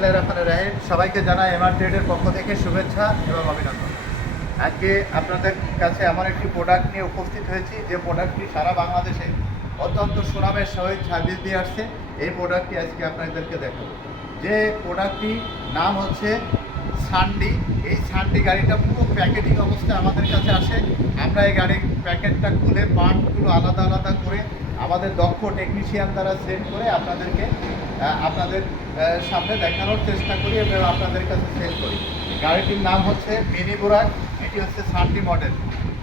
বিসমিল্লাহির রহমানির রহিম। সবাইকে জানাই এমআর ট্রেডের পক্ষ থেকে শুভেচ্ছা এবং অভিনন্দন। আজকে আপনাদের কাছে এমন একটি প্রোডাক্ট নিয়ে উপস্থিত হয়েছি যে প্রোডাক্টটি সারা বাংলাদেশে অত্যন্ত সুনামের সহিত সার্ভিস দিয়ে আসছে। এই প্রোডাক্টটি আজকে আপনাদেরকে দেখাবো। যে প্রোডাক্টটি নাম হচ্ছে সান্ডি। এই সান্ডি গাড়িটা পুরো প্যাকেটিং অবস্থায় আমাদের কাছে আসে। আমরা এই গাড়ির প্যাকেটটা খুলে পার্টগুলো আলাদা আলাদা করে আমাদের দক্ষ টেকনিশিয়ান দ্বারা সেট করে আপনাদের সামনে দেখানোর চেষ্টা করি এবং আপনাদের কাছে সেল করি। গাড়িটির নাম হচ্ছে মিনি বুরাক। এটি হচ্ছে সান্ডি মডেল,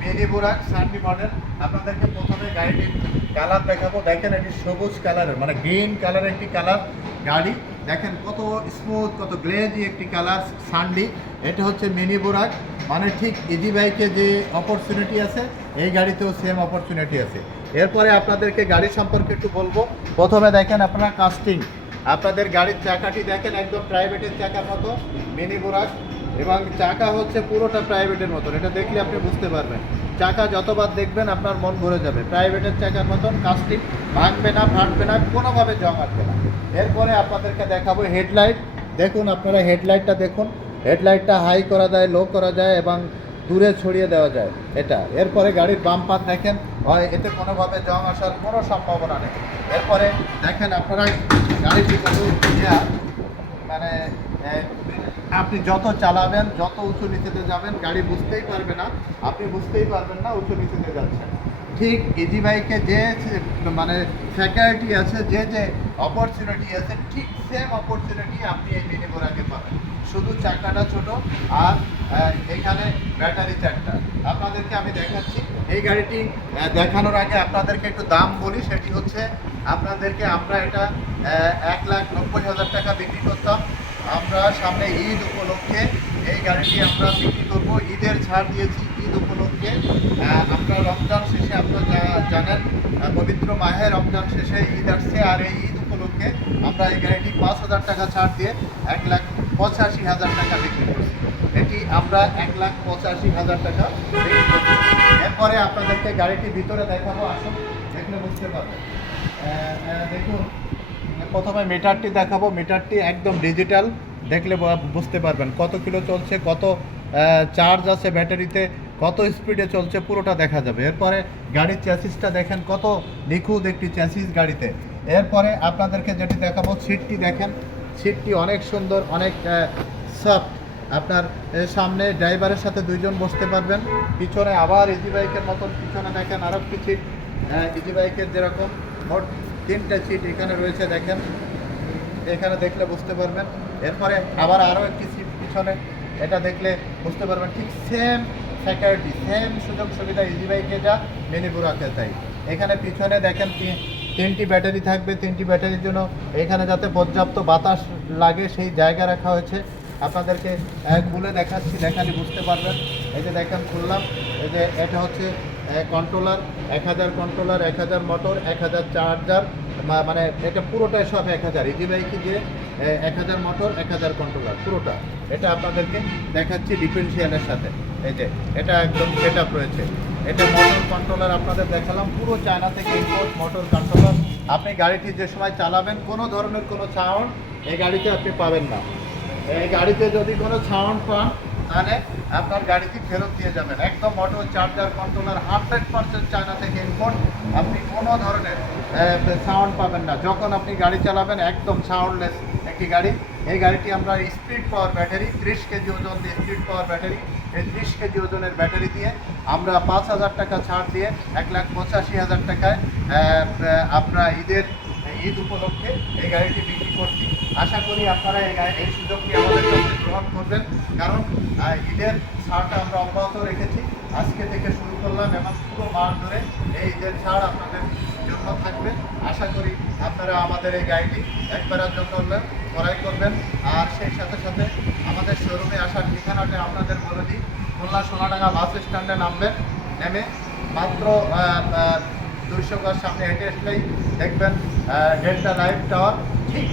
মিনি বুরাক সান্ডি মডেল। আপনাদেরকে প্রথমে গাড়িটির কালার দেখাবো। দেখেন এটি সবুজ কালারের, মানে গ্রিন কালারের একটি কালার গাড়ি। দেখেন কত স্মুথ, কত গ্লেজি একটি কালার সান্ডি। এটা হচ্ছে মিনি বুরাক, মানে ঠিক ইজি বাইকে যে অপরচুনিটি আছে এই গাড়িতেও সেম অপরচুনিটি আছে। এরপরে আপনাদেরকে গাড়ি সম্পর্কে একটু বলবো। প্রথমে দেখেন আপনারা কাস্টিং, আপনাদের গাড়ির চাকাটি দেখেন একদম প্রাইভেটের চাকার মতো মিনি বুরাক, এবং চাকা হচ্ছে পুরোটা প্রাইভেটের মতন। এটা দেখলে আপনি বুঝতে পারবেন, চাকা যতবার দেখবেন আপনার মন ভরে যাবে। প্রাইভেটের চাকার মতন কাস্টিং, ভাঙবে না, ফাটবে না, কোনোভাবে জং আসবে না। এরপরে আপনাদেরকে দেখাবো হেডলাইট। দেখুন আপনারা হেডলাইটটা দেখুন, হেডলাইটটা হাই করা যায়, লো করা যায় এবং দূরে ছড়িয়ে দেওয়া যায় এটা। এরপরে গাড়ির বাম্পার দেখেন, হয় এতে কোনোভাবে জং আসার কোনো সম্ভাবনা নেই। এরপরে দেখেন আপনারা গাড়িটি কত মানে আপনি যত চালাবেন, যত উঁচু নিচেতে যাবেন, গাড়ি বুঝতেই পারবে না, আপনি বুঝতেই পারবেন না উঁচু নিচেতে যাচ্ছেন। ঠিক ইজি বাইকে যে মানে ফ্যাকাল্টি আছে, যে অপরচুনিটি আছে, ঠিক সেম অপরচুনিটি আপনি এই মিনি বোরাকে পাবেন। শুধু চাকাটা ছোট আর এখানে ব্যাটারি চারটা। আপনাদেরকে আমি দেখাচ্ছি এই গাড়িটি। দেখানোর আগে আপনাদেরকে একটু দাম বলি। সেটি হচ্ছে আপনাদেরকে আমরা এটা 1,90,000 টাকা বিক্রি করতাম। আমরা সামনে ঈদ উপলক্ষে এই গাড়িটি আমরা বিক্রি করবো। ঈদের ছাড় দিয়েছি ঈদ উপলক্ষে। আমরা রমজান শেষে, আপনারা জানেন পবিত্র মাহে রমজান শেষে ঈদ আসছে, আর এই ঈদ উপলক্ষে আমরা এই গাড়িটি 5,000 টাকা ছাড় দিয়ে 1,85,000 টাকা বিক্রি করছি। এটি আমরা 1,85,000 টাকা বিক্রি করছি। এরপরে আপনাদেরকে গাড়িটি ভিতরে দেখাবো, আসুন দেখলে বুঝতে পারবেন। দেখুন প্রথমে মিটারটি দেখাবো। মিটারটি একদম ডিজিটাল, দেখলে বুঝতে পারবেন কত কিলো চলছে, কত চার্জ আছে ব্যাটারিতে, কত স্পিডে চলছে, পুরোটা দেখা যাবে। এরপরে গাড়ির চ্যাসিসটা দেখেন, কত নিখুঁত একটি চ্যাসিস গাড়িতে। এরপরে আপনাদেরকে যেটি দেখাবো, সিটটি দেখেন, সিটটি অনেক সুন্দর, অনেক সফট। আপনার সামনে ড্রাইভারের সাথে দুইজন বসতে পারবেন, পিছনে আবার ইজি বাইকের মতন পিছনে দেখেন আরও একটি সিট, ইজি বাইকের যেরকম মোট 3টা সিট এখানে রয়েছে দেখেন, এখানে দেখলে বুঝতে পারবেন। এরপরে আবার আরও একটি সিট পিছনে, এটা দেখলে বুঝতে পারবেন ঠিক সেম ফ্যাকাল্টি, সেম সুযোগ সুবিধা ইজি বাইকে যা মিনি বুরাকে তাই। এখানে পিছনে দেখেন 3টি ব্যাটারি থাকবে। 3টি ব্যাটারির জন্য এখানে যাতে পর্যাপ্ত বাতাস লাগে সেই জায়গা রাখা হয়েছে। আপনাদেরকে খুলে দেখাচ্ছি, দেখালে বুঝতে পারবেন। এই যে দেখেন খুললাম, এই যে এটা হচ্ছে কন্ট্রোলার, 1000 কন্ট্রোলার, 1000 মোটর, 1000 চার্জার, মানে এটা পুরোটাই সব 1000 ইজি বাইকে যে 1000 মোটর, 1000 কন্ট্রোলার পুরোটা। এটা আপনাদেরকে দেখাচ্ছি ডিফারেন্সিয়ালের সাথে। এই যে এটা একদম সেট আপ রয়েছে। এটা মোটর কন্ট্রোলার আপনাদের দেখালাম, পুরো চায়না থেকে ইম্পোর্ট মোটর কন্ট্রোলার। আপনি গাড়িটি যে সময় চালাবেন কোনো ধরনের কোনো সাউন্ড এই গাড়িতে আপনি পাবেন না। এই গাড়িতে যদি কোনো সাউন্ড পান তাহলে আপনার গাড়িটি ফেরত দিয়ে যাবেন। একদম মোটর চার্জার কন্ট্রোলার 100% চায়না থেকে ইম্পোর্ট। আপনি কোনো ধরনের সাউন্ড পাবেন না যখন আপনি গাড়ি চালাবেন, একদম সাউন্ডলেস একটি গাড়ি। এই গাড়িটি আমরা স্পিড পাওয়ার ব্যাটারি, 30 কেজি ওজন দিয়ে স্পিড পাওয়ার ব্যাটারি, এই 30 কেজি ওজনের ব্যাটারি দিয়ে আমরা 5,000 টাকা ছাড় দিয়ে 1,85,000 টাকায় আমরা ঈদ উপলক্ষে এই গাড়িটি বিক্রি করছি। আশা করি আপনারা এই সুযোগটি আমাদের কাছে গ্রহণ করবেন, কারণ ঈদের ছাড়টা আমরা অব্যাহত রেখেছি। আজকে থেকে শুরু করলাম এবং পুরো মাস ধরে এই ঈদের ছাড় আপনাদের জন্য থাকবে। আশা করি আপনারা আমাদের এই গাড়িটি একবারের জন্য ক্রয় করবেন। আর সেই সাথে সাথে আমাদের শোরুমে আসার ঠিকানাটা আপনাদের বলে দিই। খুলনা সোনাডাঙ্গা বাস স্ট্যান্ডে নামবেন, নেমে মাত্র 200 গজ সামনে হেঁটে আসলেই দেখবেন ডেল্টা লাইফ টাওয়ার। ঠিক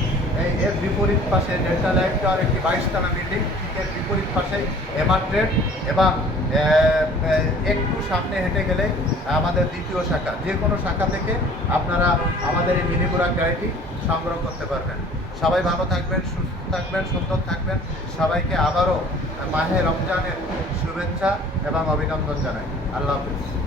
এর বিপরীত পাশে ডেল্টা লাইফ টাওয়ার একটি 22 তলা বিল্ডিং, ঠিক এর বিপরীত পাশেই এমআর ট্রেড, এবং একটু সামনে হেঁটে গেলেই আমাদের দ্বিতীয় শাখা। যে কোনো শাখা থেকে আপনারা আমাদের এই মিনি বুরাক গাড়িটি সংগ্রহ করতে পারবেন। সবাই ভালো থাকবেন, সুস্থ থাকবেন, সুন্দর থাকবেন। সবাইকে আবারও মাহে রমজানের শুভেচ্ছা এবং অভিনন্দন জানাই। আল্লাহ হাফিজ।